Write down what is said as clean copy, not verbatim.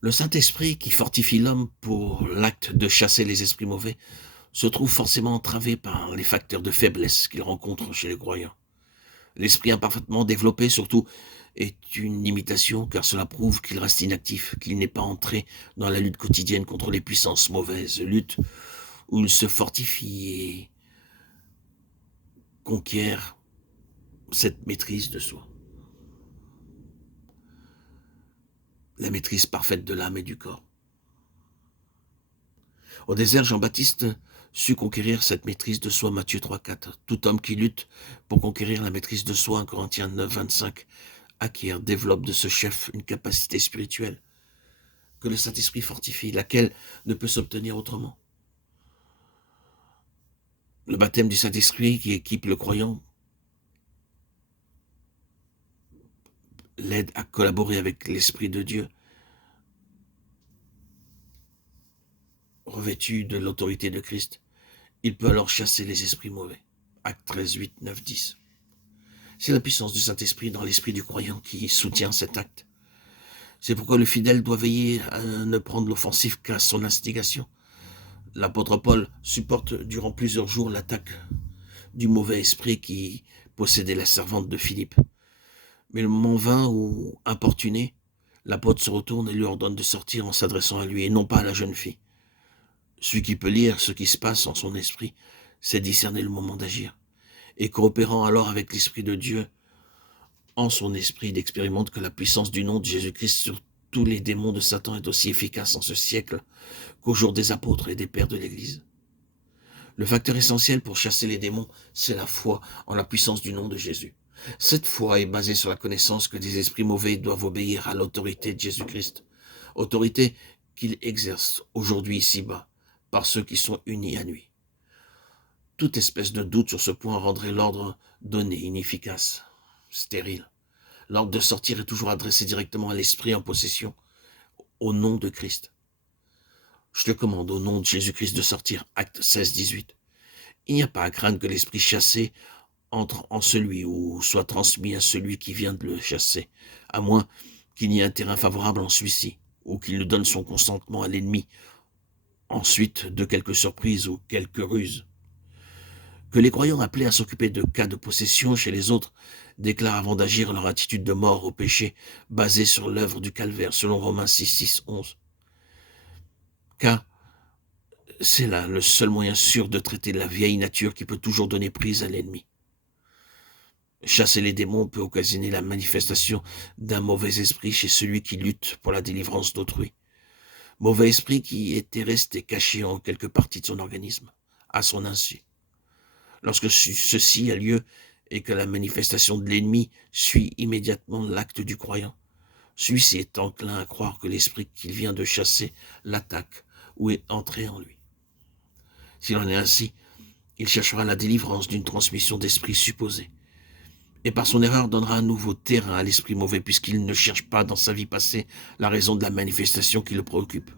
Le Saint-Esprit qui fortifie l'homme pour l'acte de chasser les esprits mauvais se trouve forcément entravé par les facteurs de faiblesse qu'il rencontre chez les croyants. L'esprit imparfaitement développé, surtout, est une limitation car cela prouve qu'il reste inactif, qu'il n'est pas entré dans la lutte quotidienne contre les puissances mauvaises, lutte où il se fortifie et conquiert cette maîtrise de soi, la maîtrise parfaite de l'âme et du corps. Au désert, Jean-Baptiste sut conquérir cette maîtrise de soi, Matthieu 3,4. Tout homme qui lutte pour conquérir la maîtrise de soi, 1 Corinthiens 9,25, acquiert, développe de ce chef une capacité spirituelle que le Saint-Esprit fortifie, laquelle ne peut s'obtenir autrement. Le baptême du Saint-Esprit qui équipe le croyant l'aide à collaborer avec l'Esprit de Dieu, revêtu de l'autorité de Christ. Il peut alors chasser les esprits mauvais. Actes 13, 8, 9, 10. C'est la puissance du Saint-Esprit dans l'esprit du croyant qui soutient cet acte. C'est pourquoi le fidèle doit veiller à ne prendre l'offensive qu'à son instigation. L'apôtre Paul supporte durant plusieurs jours l'attaque du mauvais esprit qui possédait la servante de Philippe. Mais le moment vint où, importuné, l'apôtre se retourne et lui ordonne de sortir en s'adressant à lui et non pas à la jeune fille. Celui qui peut lire ce qui se passe en son esprit sait discerner le moment d'agir. Et coopérant alors avec l'Esprit de Dieu, en son esprit, il expérimente que la puissance du nom de Jésus-Christ sur tous les démons de Satan est aussi efficace en ce siècle qu'au jour des apôtres et des pères de l'Église. Le facteur essentiel pour chasser les démons, c'est la foi en la puissance du nom de Jésus. Cette foi est basée sur la connaissance que des esprits mauvais doivent obéir à l'autorité de Jésus-Christ, autorité qu'il exerce aujourd'hui ici-bas par ceux qui sont unis à lui. Toute espèce de doute sur ce point rendrait l'ordre donné inefficace, stérile. L'ordre de sortir est toujours adressé directement à l'esprit en possession, au nom de Christ. Je te commande au nom de Jésus-Christ de sortir, acte 16, 18. Il n'y a pas à craindre que l'esprit chassé entre en celui ou soit transmis à celui qui vient de le chasser, à moins qu'il n'y ait un terrain favorable en celui-ci, ou qu'il ne donne son consentement à l'ennemi, ensuite de quelque surprise ou quelque ruse. Que les croyants appelés à s'occuper de cas de possession chez les autres déclarent avant d'agir leur attitude de mort au péché basée sur l'œuvre du calvaire, selon Romains 6, 6, 11. Car c'est là le seul moyen sûr de traiter la vieille nature qui peut toujours donner prise à l'ennemi. Chasser les démons peut occasionner la manifestation d'un mauvais esprit chez celui qui lutte pour la délivrance d'autrui. Mauvais esprit qui était resté caché en quelque partie de son organisme, à son insu. Lorsque ceci a lieu et que la manifestation de l'ennemi suit immédiatement l'acte du croyant, celui-ci est enclin à croire que l'esprit qu'il vient de chasser l'attaque ou est entré en lui. S'il en est ainsi, il cherchera la délivrance d'une transmission d'esprit supposée, et par son erreur donnera un nouveau terrain à l'esprit mauvais puisqu'il ne cherche pas dans sa vie passée la raison de la manifestation qui le préoccupe.